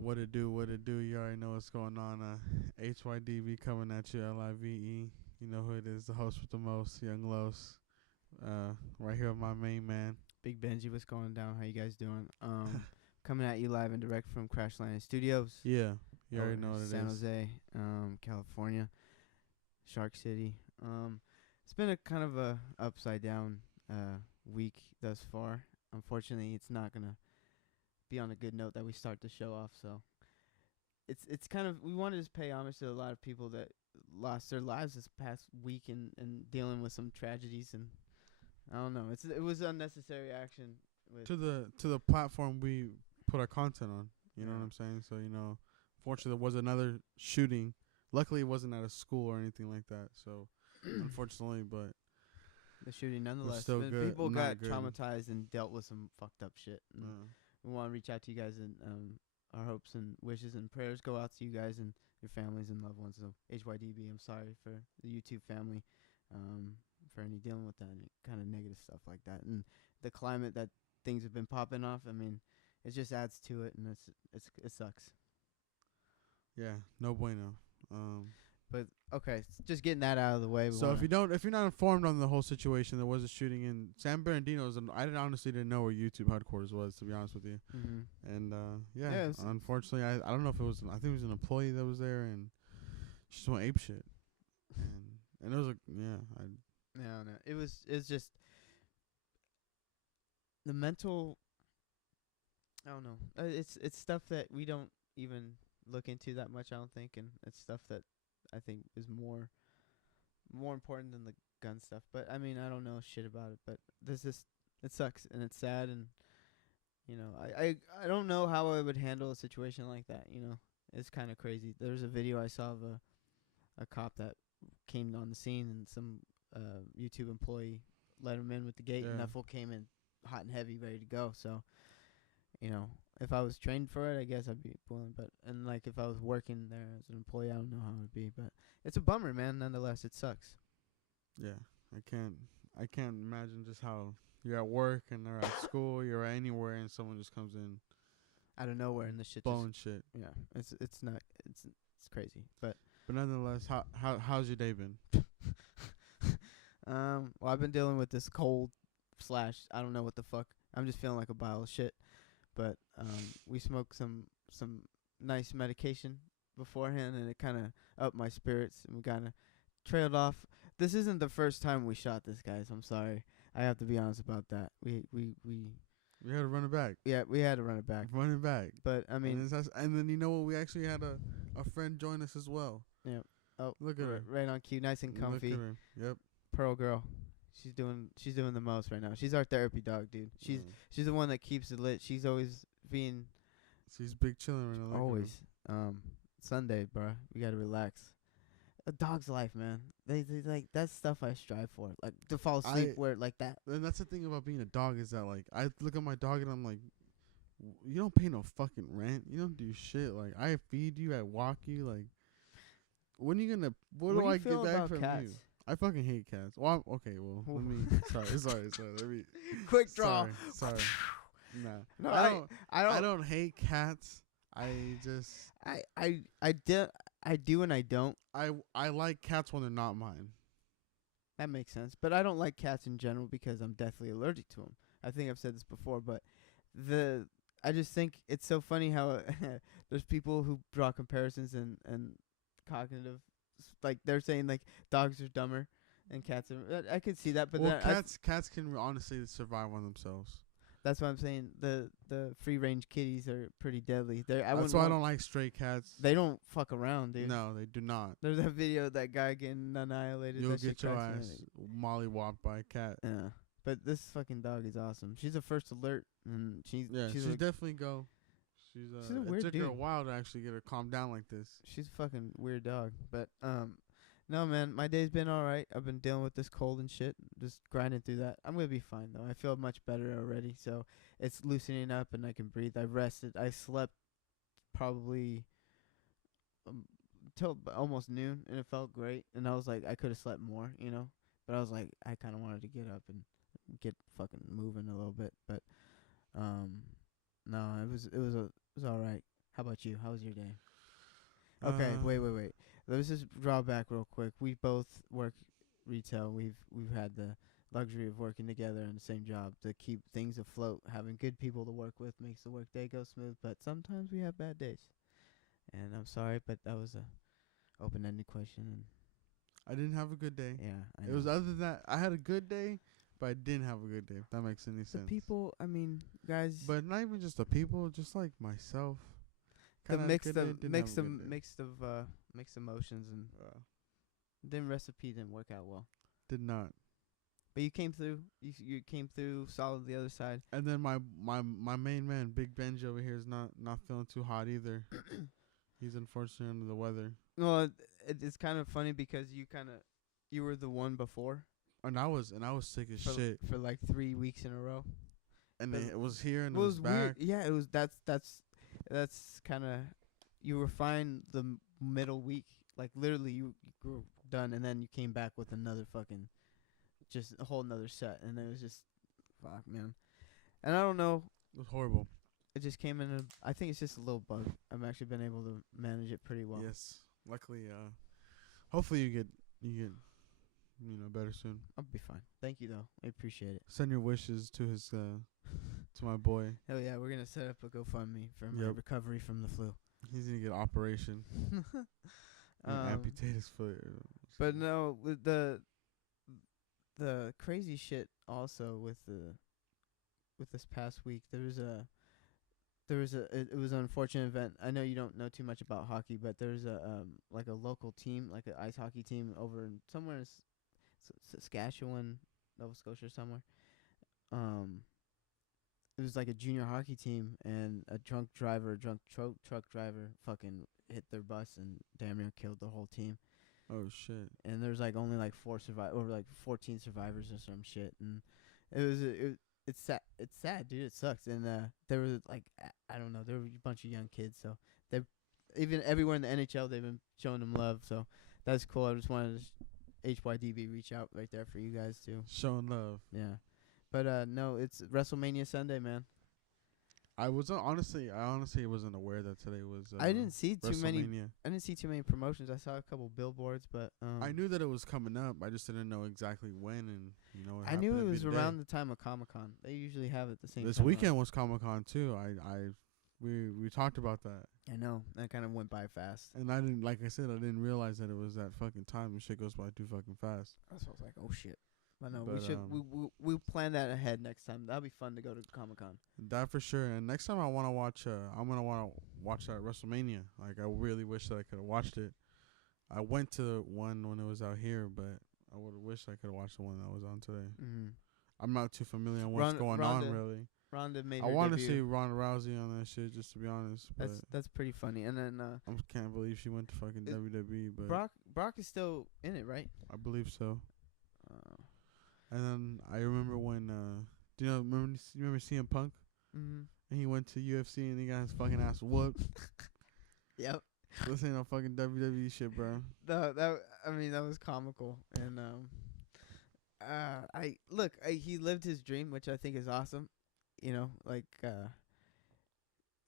What it do? What it do? You already know what's going on. Hydb coming at you. Live. You know who it is. The host with the most, Young Los. Right here with my main man. Big Benji, what's going down? How you guys doing? Coming at you live and direct from Crash Landing Studios. Yeah, you already know what it San is. Jose, California, Shark City. It's been a kind of a upside down week thus far. Unfortunately, it's not gonna be on a good note that we start the show off. So it's kind of, we want to just pay homage to a lot of people that lost their lives this past week and dealing with some tragedies, and I don't know. It was unnecessary action with To the platform we put our content on. You know what I'm saying? So fortunately there was another shooting. Luckily it wasn't at a school or anything like that. So unfortunately, but the shooting nonetheless. still good, People not got good. traumatized and dealt with some fucked up shit. And we want to reach out to you guys, and our hopes and wishes and prayers go out to you guys and your families and loved ones. So HYDB, I'm sorry for the YouTube family, for any dealing with that kind of negative stuff like that, and the climate that things have been popping off. I mean, it just adds to it, and it sucks. Yeah, no bueno. But okay, just getting that out of the way. So if you're not informed on the whole situation, there was a shooting in San Bernardino. I honestly didn't know where YouTube headquarters was, to be honest with you. Mm-hmm. And unfortunately, I don't know if it was. I think it was an employee that was there, and she just went ape shit. And it was No, it's just the mental. I don't know. It's stuff that we don't even look into that much, I don't think, and it's stuff that I think is more important than the gun stuff. But I mean, I don't know shit about it, but it sucks and it's sad, and I don't know how I would handle a situation like that. It's kind of crazy. There's a video I saw of a cop that came on the scene, and some YouTube employee let him in with the gate, and that fool came in hot and heavy, ready to go. So, if I was trained for it, I guess I'd be willing. But if I was working there as an employee, I don't know how it would be. But it's a bummer, man. Nonetheless, it sucks. Yeah, I can't imagine just how you're at work and they're at school, you're anywhere, and someone just comes in out of nowhere and the shit blowing shit. Yeah, it's crazy. But nonetheless, how's your day been? Well, I've been dealing with this cold / I don't know what the fuck. I'm just feeling like a pile of shit. But we smoked some nice medication beforehand, and it kind of upped my spirits, and we kind of trailed off. This isn't the first time we shot this, guys. I'm sorry. I have to be honest about that. We had to run it back. Yeah, we had to run it back. Run it back. But I mean, and then you know what? We actually had a friend join us as well. Yeah. Oh, look at her. Right on cue, nice and comfy. Look at her. Yep. Pearl girl. She's doing the most right now. She's our therapy dog, dude. She's the one that keeps it lit. She's always being. She's big chilling right now. Always. Sunday, bro. We gotta relax. A dog's life, man. They like that's stuff I strive for. Like to fall asleep where like that. And that's the thing about being a dog is that like I look at my dog and I'm like, you don't pay no fucking rent. You don't do shit. Like I feed you, I walk you. Like when are you gonna? What do I get back from you? I fucking hate cats. Well, okay. Well, let me. Sorry. Let me. Quick draw. Sorry. Nah. No, I don't hate cats. I just. I do and I don't. I like cats when they're not mine. That makes sense. But I don't like cats in general because I'm deathly allergic to them. I think I've said this before, but I just think it's so funny how there's people who draw comparisons and cognitive, like they're saying like dogs are dumber and cats are. I could see that, but cats can honestly survive on themselves. That's why I'm saying the free range kitties are pretty deadly. That's why I don't like stray cats. They don't fuck around, dude. No, they do not. There's that video of that guy getting annihilated. You'll get your ass mollywopped by a cat. Yeah, but this fucking dog is awesome. She's a first alert, and she's definitely go. She's a weird dude. It took her a while to actually get her calmed down like this. She's a fucking weird dog, but no, man, my day's been all right. I've been dealing with this cold and shit, just grinding through that. I'm gonna be fine though. I feel much better already, so it's loosening up and I can breathe. I've rested. I slept probably till almost noon, and it felt great. And I was like, I could have slept more, but I was like, I kind of wanted to get up and get fucking moving a little bit. But no, it was all right. How about you? How was your day? Okay, wait. Let's just draw back real quick. We both work retail. We've had the luxury of working together in the same job to keep things afloat. Having good people to work with makes the work day go smooth, but sometimes we have bad days. And I'm sorry, but that was a open-ended question. And I didn't have a good day. yeah, I know. It was other than that. I had a good day, but I didn't have a good day. If that makes any the sense. people. I mean, guys. But not even just the people, just like myself. The Kinda mixed good of day, didn't mixed have of a good day. mixed emotions and then recipe didn't work out well. Did not. But you came through. You came through solid the other side. And then my main man, Big Benji over here, is not feeling too hot either. He's unfortunately under the weather. Well, it's kind of funny because you were the one before And I was sick as shit. for like 3 weeks in a row. And but it was here and It was back. weird. Yeah, it was. That's kind of. You were fine the middle week. Like literally, you were done, and then you came back with another fucking, just a whole nother set, and it was just, fuck, man. And I don't know. It was horrible. It just came in. I think it's just a little bug. I've actually been able to manage it pretty well. Yes. Luckily, hopefully you get better soon. I'll be fine. Thank you though. I appreciate it. Send your wishes to his to my boy. Hell yeah, we're gonna set up a GoFundMe for my recovery from the flu. He's gonna get operation. Amputate his foot. But no, with the crazy shit also with this past week, it was an unfortunate event. I know you don't know too much about hockey, but there's like a local team, like an ice hockey team over in somewhere in Saskatchewan, Nova Scotia, somewhere. It was like a junior hockey team, and a drunk truck driver fucking hit their bus and damn near killed the whole team. Oh shit! And there's like only like 14 survivors or some shit, and it's sad. It's sad, dude. It sucks. And there was like I don't know, there were a bunch of young kids, so they even everywhere in the NHL they've been showing them love. So that's cool. I just wanted to Hydb reach out right there for you guys too. Showing love. Yeah. But no, it's WrestleMania Sunday, man. I honestly wasn't aware that today was. I didn't see too many. WrestleMania. I didn't see too many promotions. I saw a couple billboards, but I knew that it was coming up. I just didn't know exactly when, and I knew it was around the time of Comic-Con. They usually have it the same. This weekend was Comic-Con too. We talked about that. I know that kind of went by fast. And I didn't, like I said, I didn't realize that it was that fucking time. And shit goes by too fucking fast. That's what I was like, oh shit. But no, we should we plan that ahead next time. That'll be fun to go to Comic-Con. That for sure. And next time I'm gonna watch that WrestleMania. Like I really wish that I could have watched it. I went to one when it was out here, but I would have wished I could have watched the one that was on today. Mm-hmm. I'm not too familiar on what's going on really. Ronda made. I want to see Ronda Rousey on that shit, just to be honest. That's pretty funny. And then I can't believe she went to fucking WWE. But Brock is still in it, right? I believe so. And then I remember when do you remember CM Punk? Mm-hmm. And he went to UFC and he got his fucking ass whooped. Yep. This ain't no fucking WWE shit, bro. That was comical. And he lived his dream, which I think is awesome. You know, like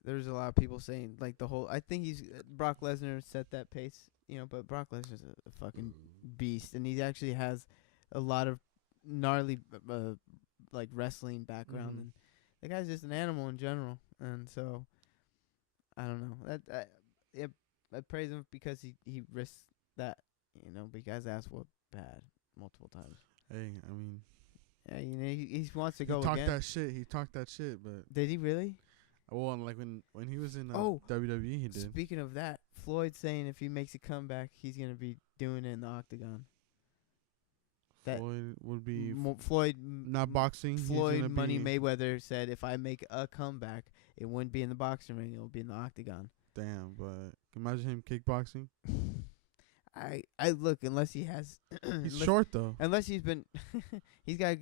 there's a lot of people saying like I think Brock Lesnar set that pace, you know, but Brock Lesnar's a fucking beast, and he actually has a lot of gnarly like wrestling background, and the guy's just an animal in general. And so I don't know, I praise him because he risked that, you know, but his ass whooped bad multiple times. Hey, I mean, yeah, you know, he wants to go again. He talked that shit, but did he really? Well, like when he was in WWE, he did. Speaking of that, Floyd saying if he makes a comeback, he's gonna be doing it in the octagon. That Floyd would be Floyd not boxing. Floyd Money Mayweather said if I make a comeback, it wouldn't be in the boxing ring; it will be in the octagon. Damn, but imagine him kickboxing. I look, unless he has. He's short though. Unless he's been, he's got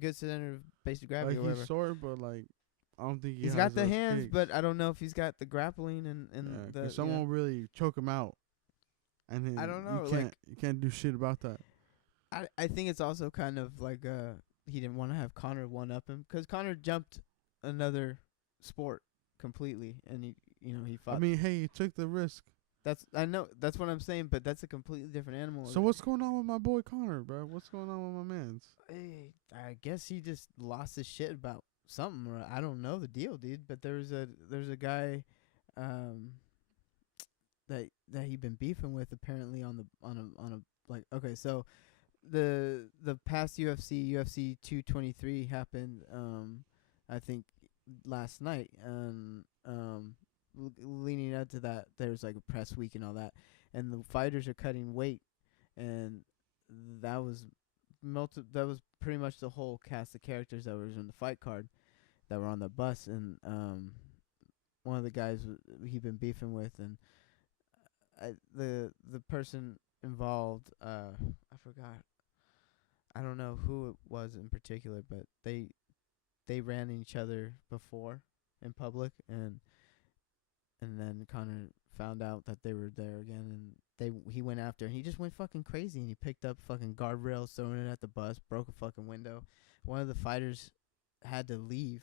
good center of basic gravity. Like or whatever. He's short, but like I don't think he's got the hands, kicks. But I don't know if he's got the grappling and someone will really choke him out. And I don't know. You can't do shit about that. I think it's also kind of like he didn't want to have Conor one up him because Conor jumped another sport completely, and he fought. I mean, hey, you took the risk. I know that's what I'm saying, but that's a completely different animal. So what's going on with my boy Connor, bro? What's going on with my man's? I guess he just lost his shit about something, or I don't know the deal, dude. But there's a guy, that he been beefing with apparently on a like, okay, so the past UFC 223 happened, I think last night, and leaning up to that, there's like a press week and all that, and the fighters are cutting weight, and that was that was pretty much the whole cast of characters that was in the fight card that were on the bus, and one of the guys he been beefing with, and the person involved, I forgot, I don't know who it was in particular, but they ran each other before in public, and then Connor found out that they were there again, and he went after, and he just went fucking crazy, and he picked up fucking guardrails, throwing it at the bus, broke a fucking window. One of the fighters had to leave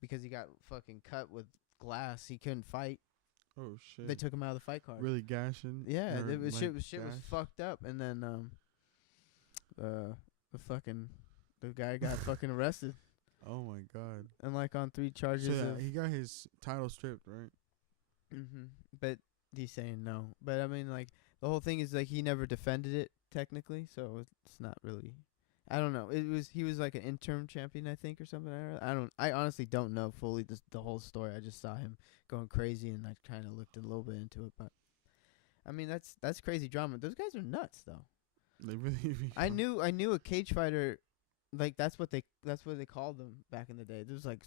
because he got fucking cut with glass. He couldn't fight. Oh shit! They took him out of the fight card. Really gashing. Yeah, shit was fucked up, and then the guy got fucking arrested. Oh my god! And like on 3 charges. So he got his title stripped, right? But he's saying no. But I mean, like, the whole thing is like he never defended it technically, so it's not really. I don't know. He was like an interim champion, I think, or something. I honestly don't know fully the whole story. I just saw him going crazy, and I kind of looked a little bit into it. But I mean, that's crazy drama. Those guys are nuts, though. They really. I knew a cage fighter. Like that's what they called them back in the day. There was like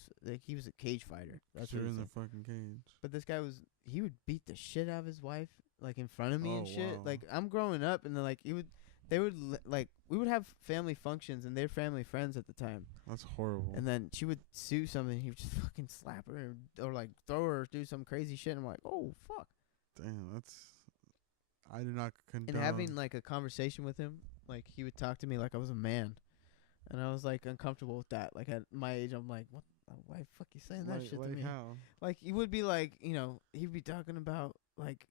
he was a cage fighter. That's what in the fucking cage. But this guy he would beat the shit out of his wife like in front of me and shit. Wow. Like I'm growing up, and then like we would have family functions, and they're family friends at the time. That's horrible. And then she would sue something, he would just fucking slap her or like throw her or do some crazy shit. And I'm like, oh fuck. Damn, I do not condone. And having like a conversation with him, like he would talk to me like I was a man. And I was like uncomfortable with that. Like at my age, I'm like, what? Why the fuck you saying that shit to me? How? Like he would be like, he'd be talking about like,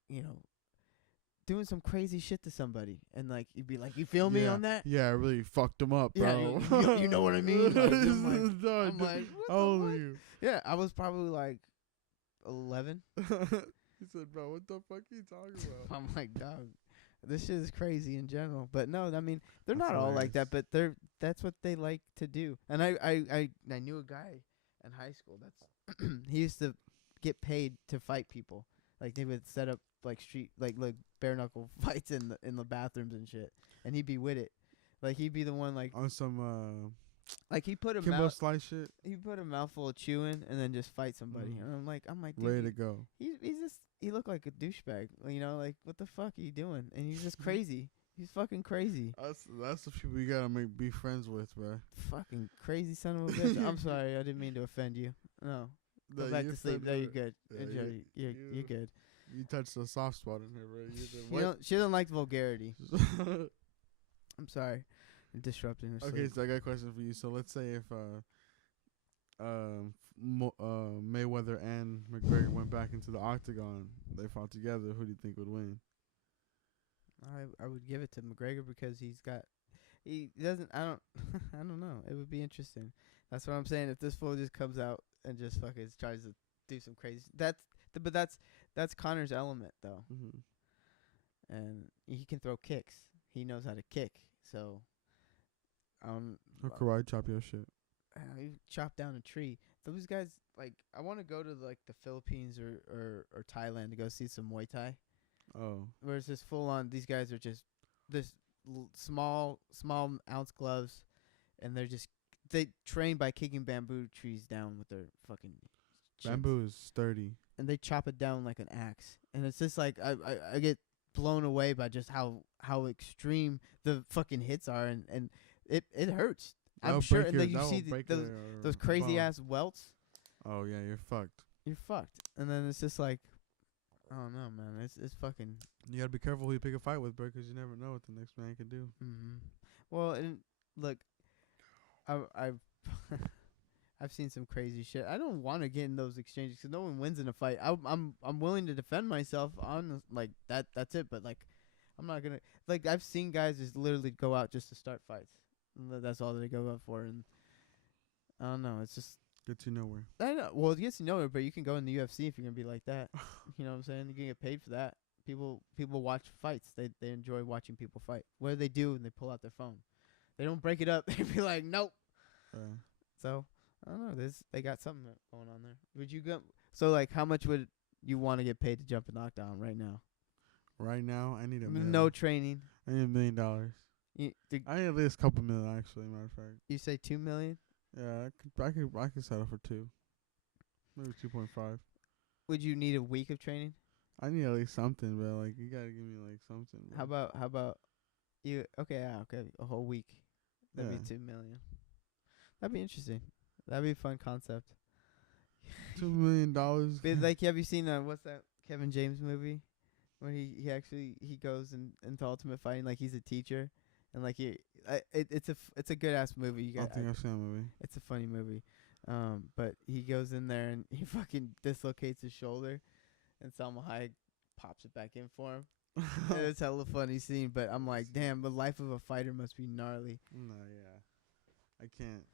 doing some crazy shit to somebody, and like he'd be like, you feel me on that? Yeah, I really fucked him up, bro. Yeah, you know what I mean? Like, I'm like, how old are you? Yeah, I was probably like 11. He said, bro, what the fuck are you talking about? I'm like, dog, this shit is crazy in general. But no, I mean, they're That's not all hilarious. like that, but that's what they like to do. And I knew a guy in high school that's he used to get paid to fight people. Like they would set up like street like bare knuckle fights in the bathrooms and shit, and he'd be with it. Like he'd be the one like on some like he put a Kimbo Slice shit. He put a mouthful of chewing and then just fight somebody. And I'm like, dude, ready to go. He looked like a douchebag. Like what the fuck are you doing? And he's just crazy. He's fucking crazy. That's the people you gotta be friends with, bro. Fucking crazy son of a bitch. I'm sorry, I didn't mean to offend you. No. Go back to sleep. No, you're good. Yeah, Enjoy. You're good. You touched a soft spot in here, bro. She don't like vulgarity. I'm sorry. I'm disrupting her sleep. Okay, so I got a question for you. So let's say if Mayweather and McGregor went back into the octagon, they fought together, who do you think would win? I would give it to McGregor because he doesn't I don't know. It would be interesting. That's what I'm saying. If this fool just comes out and just fucking tries to do some crazy, that's Connor's element though. And he can throw kicks. He knows how to kick. So Or karate chop your shit. He chop down a tree. Those guys, like, I want to go to like the Philippines or Thailand to go see some Muay Thai. Oh. Where it's just full on. These guys are just this small ounce gloves, and they train by kicking bamboo trees down with their fucking chins. Bamboo is sturdy, and they chop it down like an axe. And it's just like I get blown away by just how extreme the fucking hits are, and it hurts. I'm sure. And then you see those crazy ass welts. Oh yeah, you're fucked. You're fucked. And then it's just like, I don't know, man. It's fucking. You gotta be careful who you pick a fight with, bro, because you never know what the next man can do. Well, and look, I I've seen some crazy shit. I don't want to get in those exchanges because no one wins in a fight. I'm willing to defend myself on like that. That's it. But like, I'm not gonna like. I've seen guys just literally go out just to start fights. And that's all they go out for. And I don't know. It's just Gets you nowhere. I know. Well, it gets you nowhere, but you can go in the UFC if you're gonna be like that. You know what I'm saying? You can get paid for that. People watch fights. They enjoy watching people fight. What do? And they pull out their phone. They don't break it up. They be like, nope. So I don't know. They got something going on there. Would you go? So like, how much would you want to get paid to jump a knockdown right now? Right now, I need $1 million. No training. I need $1 million. I need at least a couple million, actually. Matter of fact. You say $2 million? Yeah, I could settle for 2, maybe 2.5. Would you need a week of training? I need at least something, but like you gotta give me like something. Bro. How about you? Okay, a whole week. That'd be $2 million. That'd be interesting. That'd be a fun concept. $2 million. Like, have you seen what's that Kevin James movie, where he actually goes into Ultimate Fighting like he's a teacher, and like it's a good ass movie. I think I've seen that movie. It's a funny movie, but he goes in there and he fucking dislocates his shoulder, and Salma Hayek pops it back in for him. And it's a hella funny scene, but I'm like, damn, the life of a fighter must be gnarly. No, yeah, I can't.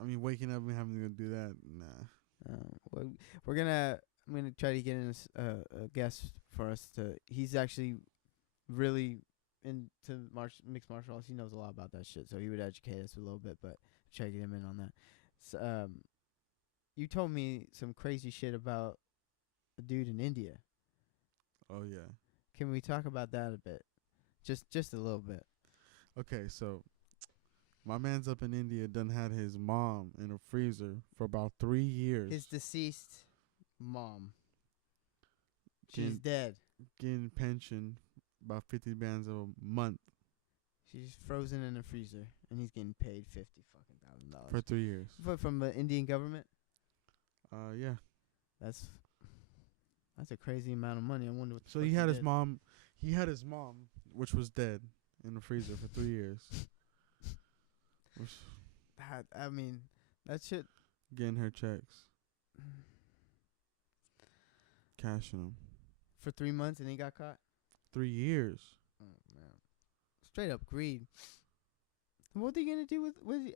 I mean, waking up and having to go do that, nah. Well, I'm gonna try to get in a guest for us to. He's actually really into mixed martial arts. He knows a lot about that shit, so he would educate us a little bit. But try to get him in on that. So, you told me some crazy shit about a dude in India. Oh yeah. Can we talk about that a bit? Just a little bit. Okay, so my man's up in India done had his mom in a freezer for about 3 years. His deceased mom. She's dead. Getting pension, about 50 bands a month. She's frozen in a freezer, and he's getting paid $50,000 for 3 years. From the Indian government. Yeah. That's a crazy amount of money. I wonder what. So he had his mom. He had his mom, which was dead, in the freezer for 3 years. I mean, that shit. Getting her checks. Cashing them. For 3 months, and he got caught? 3 years. Oh, man. Straight up greed. What are you going to do with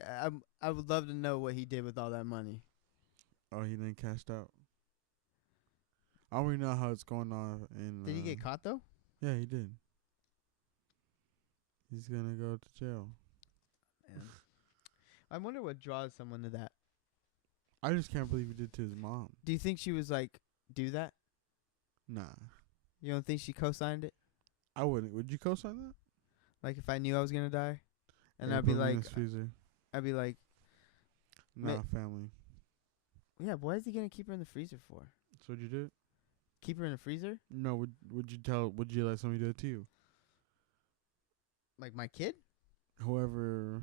I would love to know what he did with all that money. Oh, he then cashed out. I already know how it's going on. Did he get caught, though? Yeah, he did. He's going to go to jail. Man. I wonder what draws someone to that. I just can't believe he did to his mom. Do you think she was like, do that? Nah. You don't think she co-signed it? I wouldn't. Would you co-sign that? Like if I knew I was gonna die, and I'd be like, nah, family. Yeah, why is he gonna keep her in the freezer for? So what'd you do? Keep her in the freezer? No. Would you let somebody do it to you? Like my kid? Whoever.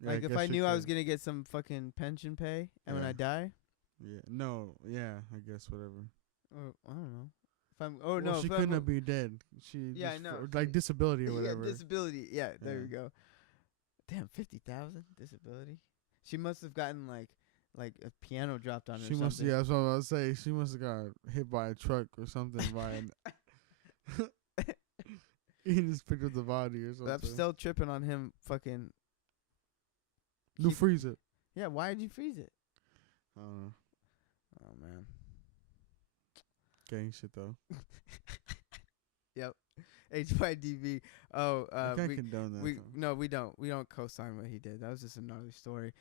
Yeah, like if I knew I was gonna get some fucking pension pay, and when I die. Yeah. No. Yeah. I guess whatever. Or I don't know. If I'm. Oh no. She couldn't be dead. Yeah, I know. Like disability or whatever. Yeah, disability. Yeah, there we go. Damn, 50,000 disability. She must have gotten like a piano dropped on her. She must. Yeah, that's what I was saying. She must have got hit by a truck or something. He just picked up the body or something. I'm still tripping on him. Fucking. You freeze it. Yeah, why did you freeze it? I don't know. Oh man. Gang shit though. Yep. Hydb. Oh, I can't condone that. No, we don't. We don't co-sign what he did. That was just a gnarly story.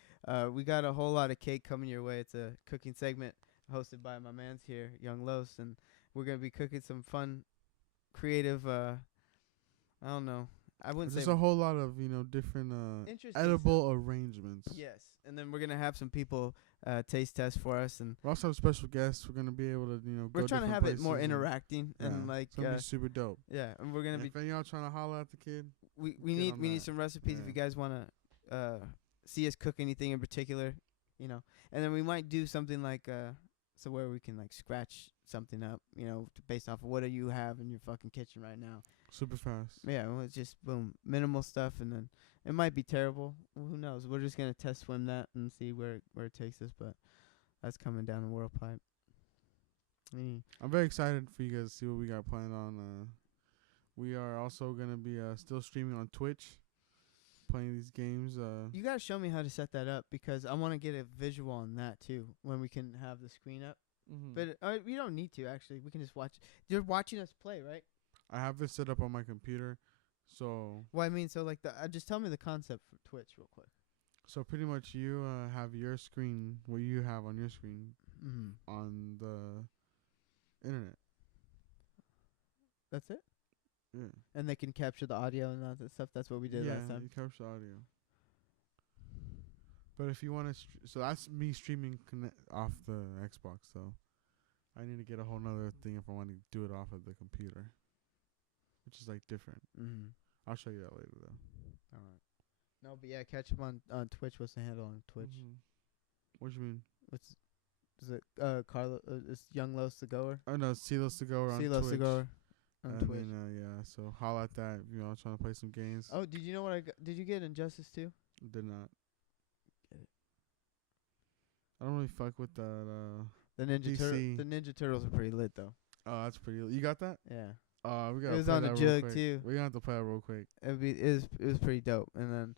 We got a whole lot of cake coming your way. It's a cooking segment hosted by my man's here, Young Los, and we're gonna be cooking some fun, creative. I don't know. I wouldn't say. There's a whole lot of different edible arrangements. Yes, and then we're gonna have some people taste test for us, and we also have special guests. We're gonna be able to we're trying to have it more interacting and like it's gonna be super dope. Yeah, and we're gonna be. If y'all trying to holler at the kid, we need some recipes if you guys wanna see us cook anything in particular, and then we might do something like so where we can like scratch something up, based off of what do you have in your fucking kitchen right now. Super fast. Yeah, well, it's just boom, minimal stuff, and then it might be terrible. Well, who knows? We're just gonna test swim that and see where it takes us. But that's coming down the world pipe. I'm very excited for you guys to see what we got planned on. We are also gonna be still streaming on Twitch, playing these games. You gotta show me how to set that up because I want to get a visual on that too when we can have the screen up. But we don't need to actually. We can just watch. You're watching us play, right? I have it set up on my computer, so. Well, I mean, so like just tell me the concept for Twitch real quick. So pretty much you have your screen, what you have on your screen, on the internet. That's it. Yeah. And they can capture the audio and all that stuff. That's what we did last time. Yeah, you capture audio. But if you want to, so that's me streaming off the Xbox. So I need to get a whole nother thing if I want to do it off of the computer, which is like different. I'll show you that later though. All right. No, but yeah, catch him on Twitch. What's the handle on Twitch? What do you mean? Is it Carlo? It's Young Los the Goer. Oh no, Silos to Go on Twitch. Silos the Goer on Twitch. Then, yeah, so holla at that if you're trying to play some games. Oh, did you know what I got? Did you get Injustice 2? Did not. Get it. I don't really fuck with that. The Ninja Turtles are pretty lit though. Oh, that's pretty. You got that? Yeah. We got. It was on the jug too. We're gonna have to play that real quick. It was pretty dope. And then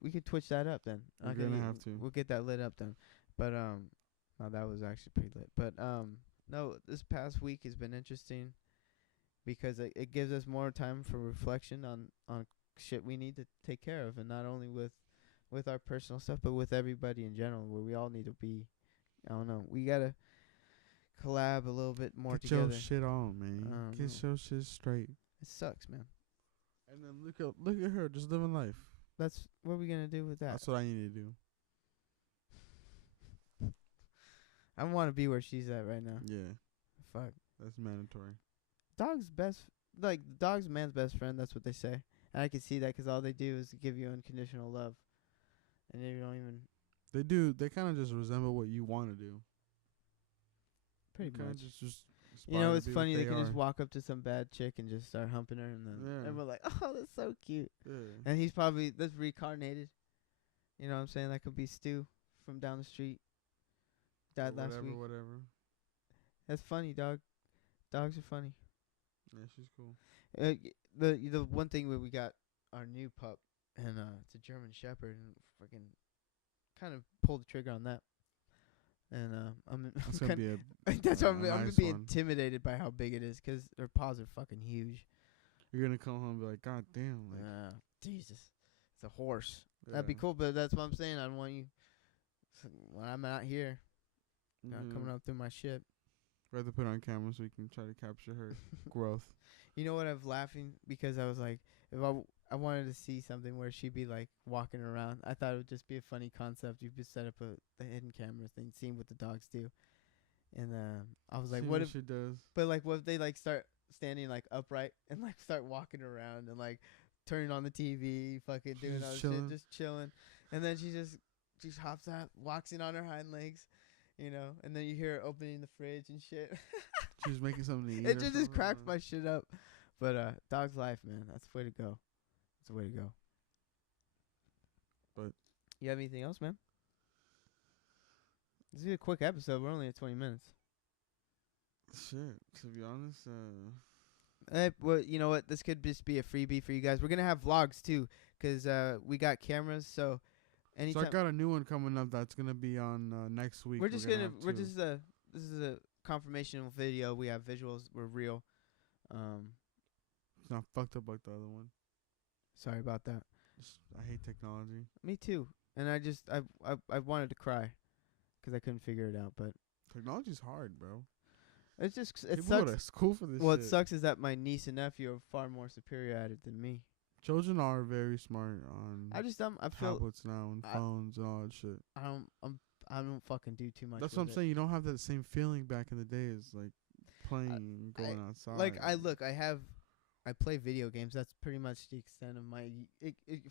we could Twitch that up then. We're gonna have to. We'll get that lit up then. But no, that was actually pretty lit. But no, this past week has been interesting because it gives us more time for reflection on shit we need to take care of, and not only with our personal stuff, but with everybody in general, where we all need to be. I don't know. We gotta collab a little bit more together. Get your shit on, man. Get your shit straight. It sucks, man. And then look at her, just living life. That's what we gonna do with that. That's what I need to do. I want to be where she's at right now. Yeah. Fuck. That's mandatory. Dog's man's best friend. That's what they say. And I can see that 'cause all they do is give you unconditional love, and they don't even. They do. They kind of just resemble what you want to do. Pretty much. Just it's funny. They can just walk up to some bad chick and just start humping her, and then and we're like, "Oh, that's so cute." Yeah. And that's reincarnated. You know what I'm saying? That could be Stu from down the street. Died last week. Whatever. That's funny, dog. Dogs are funny. Yeah, she's cool. The one thing where we got our new pup, and it's a German Shepherd, and fucking kind of pulled the trigger on that. And I'm gonna be intimidated by how big it is 'cause their paws are fucking huge. You're gonna come home and be like, God damn, like, Jesus, it's a horse. Yeah. That'd be cool, but that's what I'm saying. I don't want you when I'm out here, coming up through my shit. Rather put it on camera so we can try to capture her growth. You know what? I'm laughing because I was like, if I wanted to see something where she'd be like walking around. I thought it would just be a funny concept. You could set up the hidden camera thing, seeing what the dogs do. And I was like, what if she does? But like, what if they like start standing like upright and like start walking around and like turning on the TV, fucking doing all this shit, just chilling. And then she just hops out, walks in on her hind legs, and then you hear her opening the fridge and shit. She's making something to eat. It just cracks my shit up. But dog's life, man. That's the way to go. That's the way to go. But you have anything else, man? This is a quick episode. We're only at 20 minutes. Shit, to be honest, well, you know what? This could just be a freebie for you guys. We're gonna have vlogs too, 'cause we got cameras. So anytime. So I got a new one coming up that's gonna be on next week. This is a confirmational video. We have visuals. We're real. It's not fucked up like the other one. Sorry about that. I hate technology. Me too. And I wanted to cry 'cause I couldn't figure it out. But technology's hard, bro. It sucks. It's cool for this. Well, it sucks is that my niece and nephew are far more superior at it than me. Children are very smart on. I feel tablets now and phones and all that shit. I don't fucking do too much. That's what I'm saying. You don't have that same feeling back in the days, like playing and going outside. Like I play video games. That's pretty much the extent of my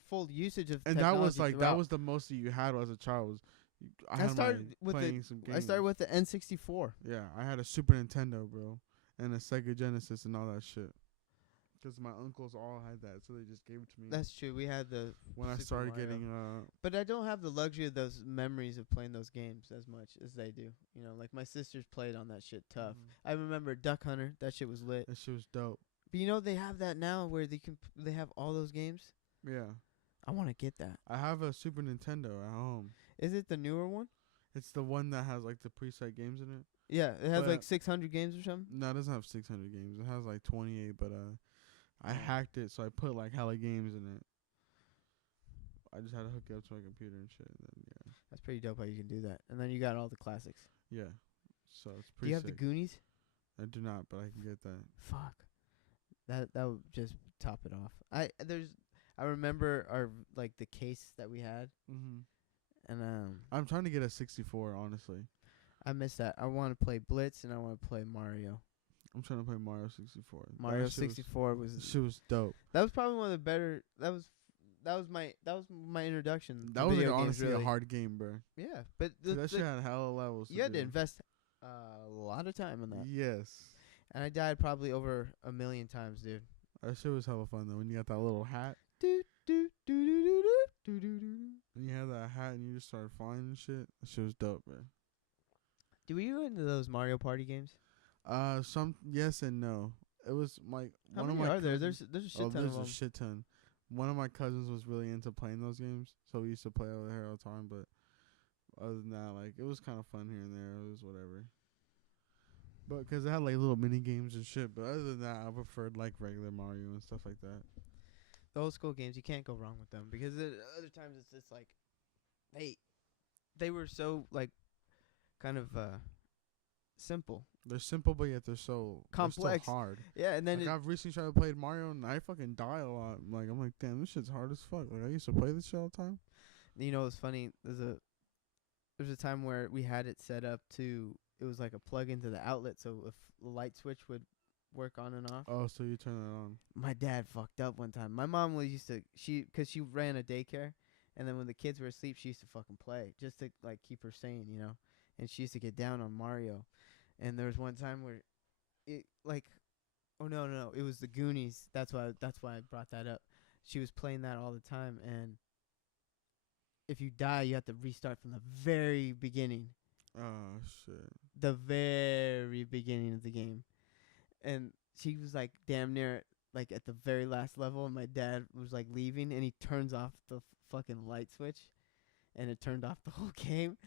full usage of. And technology that was the most that you had as a child. Was I started with the N64. Yeah, I had a Super Nintendo, bro, and a Sega Genesis and all that shit. Because my uncles all had that, so they just gave it to me. That's true. We had the when I started Mario. getting But I don't have the luxury of those memories of playing those games as much as they do. You know, like my sisters played on that shit tough. I remember Duck Hunter. That shit was lit. That shit was dope. But you know they have that now where they have all those games. Yeah. I want to get that. I have a Super Nintendo at home. Is it the newer one? It's the one that has like the preset games in it. Yeah, it has like 600 games or something. No, it doesn't have 600 games. It has like 28, but I hacked it, so I put like hella games in it. I just had to hook it up to my computer and shit. And then, yeah. That's pretty dope how you can do that. And then you got all the classics. Yeah. So it's Do pretty you have sick. the Goonies? I do not, but I can get that. Fuck. That would just top it off. I remember the case that we had. And I'm trying to get a 64, honestly. I miss that. I want to play Blitz and I want to play Mario. I'm trying to play Mario 64. Mario 64 shit was dope. That was probably one of the better. That was my introduction. That was like honestly a hard game, bro. Yeah, but that shit had hella levels. You had to invest a lot of time in that. Yes. And I died probably over 1 million times, dude. That shit was hella fun though. When you got that little hat. And you had that hat and you just started flying and shit. That shit was dope, man. Do we go into those Mario Party games? Some yes and no. It was my How one many of my are there? cousins, There's a shit ton of them. There's a shit ton. One of my cousins was really into playing those games, so we used to play over there all the time. But other than that, like it was kind of fun here and there. It was whatever. But because it had like little mini games and shit. But other than that, I preferred like regular Mario and stuff like that. The old school games, you can't go wrong with them because other times it's just like they were so like kind of simple. They're simple, but yet they're so complex, they're still hard. Yeah, and then like I've recently tried to play Mario and I fucking die a lot. Like I'm like, damn, this shit's hard as fuck. Like I used to play this shit all the time. You know, it's funny. There's a time where we had it set up to. It was like a plug into the outlet, so if the light switch would work on and off. Oh, so you turn that on. My dad fucked up one time. My mom used to because she ran a daycare, and then when the kids were asleep, she used to fucking play just to like keep her sane, you know. And she used to get down on Mario, and there was one time where it like, oh no, it was the Goonies. That's why I brought that up. She was playing that all the time, and if you die, you have to restart from the very beginning. Oh shit. The very beginning of the game. And she was like damn near like at the very last level, and my dad was like leaving, and he turns off the fucking light switch, and it turned off the whole game.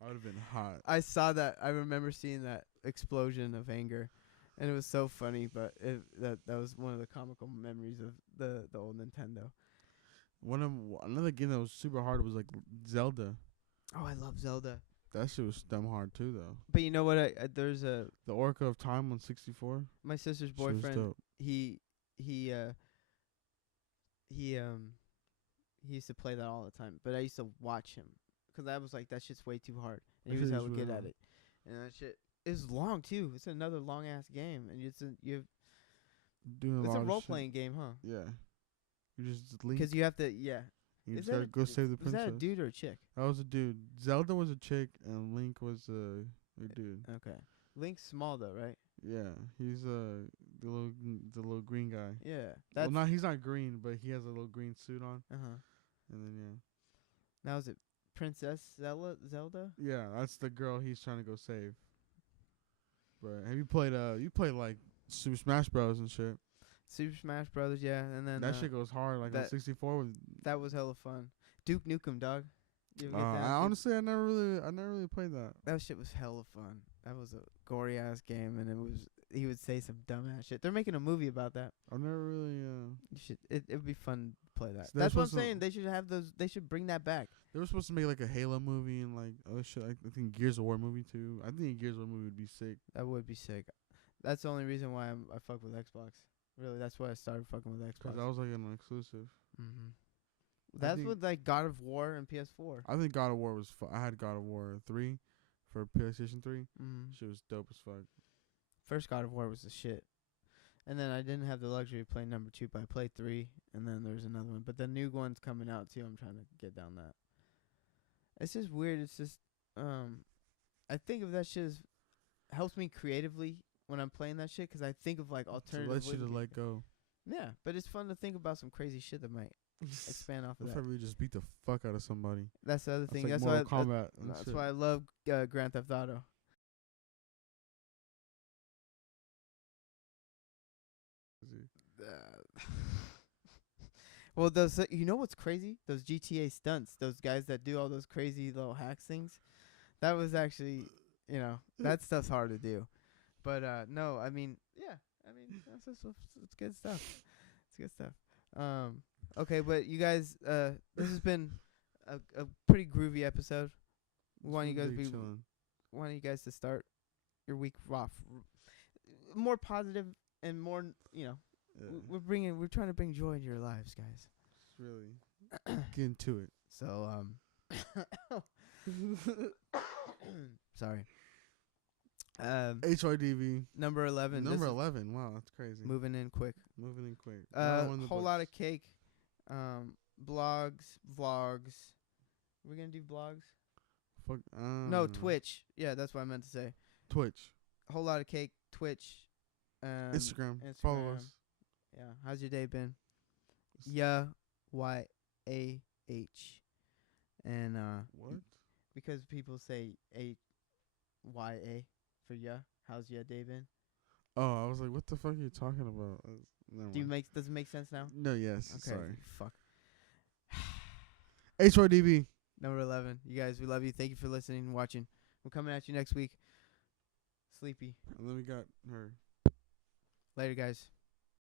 I would have been hot. I saw that. I remember seeing that explosion of anger, and it was so funny. But that was one of the comical memories of the old Nintendo. Another game that was super hard was like Zelda. Oh, I love Zelda. That shit was dumb hard too, though. But you know what? There's the Orca of Time on 64. My sister's boyfriend. He used to play that all the time. But I used to watch him because I was like, that shit's way too hard. And he was hella good at it. And that shit is long too. It's another long ass game, and it's a role playing game, huh? Yeah. You just Link. Because you have to, yeah. You just gotta go save the princess. Was that a dude or a chick? That was a dude. Zelda was a chick, and Link was a dude. Okay. Link's small though, right? Yeah, he's the little green guy. Yeah. Well, he's not green, but he has a little green suit on. And then yeah. Now is it Princess Zelda? Yeah, that's the girl he's trying to go save. But have you played like Super Smash Bros and shit? Super Smash Brothers, yeah, and then that shit goes hard. Like on 64, that was hella fun. Duke Nukem, dog. Honestly, I never really played that. That shit was hella fun. That was a gory ass game, and he would say some dumb ass shit. They're making a movie about that. I've never really. You should. It would be fun to play that. So that's what I'm saying. They should have those. They should bring that back. They were supposed to make like a Halo movie and like other shit. I think Gears of War movie too. I think a Gears of War movie would be sick. That would be sick. That's the only reason why I fuck with Xbox. Really, that's why I started fucking with Xbox. Cause that was like an exclusive. That's with like God of War and PS4. I think God of War was. I had God of War 3 for PlayStation 3. Shit was dope as fuck. First God of War was the shit. And then I didn't have the luxury of playing number 2, but I played 3, and then there's another one. But the new one's coming out too. I'm trying to get down that. It's just weird. It's just I think of that shit as helps me creatively when I'm playing that shit, 'cause I think of like alternative. To let you to let go. Yeah, but it's fun to think about some crazy shit that might expand off of If that. I really just beat the fuck out of somebody. That's the other thing. Like That's Mortal why Kombat and that's shit. why I love Grand Theft Auto. Well, those you know what's crazy? Those GTA stunts, those guys that do all those crazy little hacks things. That was actually, that stuff's hard to do. But no, I mean, yeah, that's just it's good stuff. It's good stuff. Okay, but you guys, this has been a pretty groovy episode. We want you guys to start your week off more positive and more, we're trying to bring joy into your lives, guys. Just really get into it. So sorry. Hydb number 11. Number 11. Wow, that's crazy. Moving in quick. Whole lot of cake. Blogs, vlogs. We're gonna do blogs. Fuck. No, Twitch. Yeah, that's what I meant to say. Twitch. A whole lot of cake. Twitch. Instagram. Follow us. Yeah. How's your day been? Yeah. YAH. And what? Because people say AYA for yeah. How's your day been? Oh, I was like, what the fuck are you talking about? Does it make sense now? No, yes. Okay. Sorry. Fuck. Hydb. Number 11. You guys, we love you. Thank you for listening and watching. We're coming at you next week. Sleepy. And then we got her. Later, guys.